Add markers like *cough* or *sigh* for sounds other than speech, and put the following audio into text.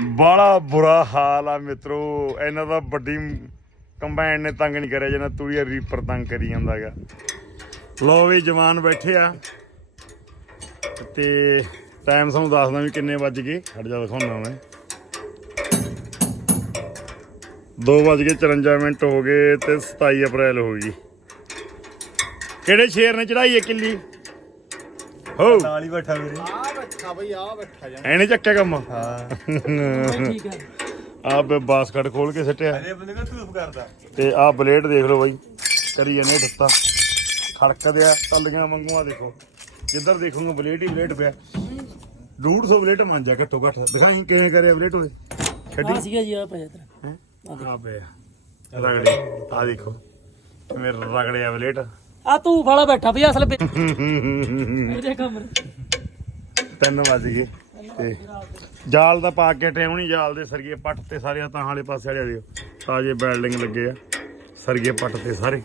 ਬੜਾ ਬੁਰਾ ਹਾਲ ਆ ਮਿੱਤਰੋ। ਇਹਨਾਂ ਦਾ ਵੱਡੀ ਕੰਬਾਈਨ ਨੇ ਤੰਗ ਨਹੀਂ ਕਰਿਆ ਜਿੰਨਾ ਤੂੜੀ ਰੀਪਰ ਤੰਗ ਕਰੀ ਜਾਂਦਾਗਾ ਲੋ ਵੀ ਜਵਾਨ ਬੈਠੇ ਆ। ਤੇ ਟਾਈਮ ਤੁਹਾਨੂੰ ਦੱਸਦਾ ਵੀ ਕਿੰਨੇ ਵੱਜ ਗਏ। ਹਟ ਜਾ ਦਿਖਾਉਣਾ ਮੈਂ। 2 ਵੱਜ ਕੇ 54 ਮਿੰਟ ਹੋ ਗਏ ਤੇ 27 ਅਪ੍ਰੈਲ ਹੋ ਗਈ। ਕਿਹੜੇ ਸ਼ੇਰ ਨੇ ਚੜਾਈ ਹੈ ਕਿੱਲੀ? ਹੋ। ਨਾਲ ਹੀ ਬੈਠਾ ਵੀਰੇ। ਬੱਠਾ ਬਈ ਆ ਬੱਠਾ ਜਾਂ ਐਨੇ ਚੱਕਿਆ ਕੰਮ? ਹਾਂ। ਠੀਕ ਹੈ ਆ ਬੇ ਬਾਸਕਟ ਖੋਲ ਕੇ ਸਿੱਟਿਆ। ਅਰੇ ਬੰਦੇ ਕਾ ਧੂਫ ਕਰਦਾ। ਤੇ ਆਹ ਬਲੇਡ ਦੇਖ ਲਓ ਬਾਈ ਕਰੀ ਜਾਂਦੇ ਦਿੱਤਾ ਖੜਕਦੇ ਆ ਤਲੀਆਂ ਵਾਂਗੂ ਆ ਦੇਖੋ। ਜਿੱਧਰ ਦੇਖੋਗੇ ਬਲੇਡ ਹੀ ਬਲੇਡ ਪਿਆ। 150 ਬਲੇਡ ਮੰਜਾ ਘੱਟੋ ਘੱਟ। ਦਿਖਾਈ ਕਿਵੇਂ ਕਰਿਆ ਬਲੇਡ ਹੋਏ ਆ ਛੱਡੀ ਸੀਗਾ ਜੀ ਆ ਪਿਆ ਤੇਰਾ ਆ ਪਿਆ। ਰਗੜੇ। ਆ ਦੇਖੋ। ਮੇਰੇ ਰਗੜੇ ਆ ਬਲੇਡ। ਆ ਤੂੰ ਫਾਲਾ ਬੈਠਾ ਵੀ ਅਸਲ ਵਿੱਚ *laughs* ਇਹਦੇ ਕਮਰੇ। ਤਿੰਨ ਵੱਜ ਗਏ ਤੇ ਜਾਲ ਦਾ ਪਾ ਕੇ ਟਾਈਮ ਨਹੀਂ ਜਾਲ ਦੇ ਸਰਗੇ ਪੱਟ ਤੇ ਸਾਰੇ ਤਾਂ ਵਾਲੇ ਪਾਸੇ ਵਾਲੇ ਦਿਓ ਤਾਜੇ ਬੈਲਡਿੰਗ ਲੱਗੇ ਆ ਸਰਗੇ ਪੱਟ ਤੇ ਸਾਰੇ।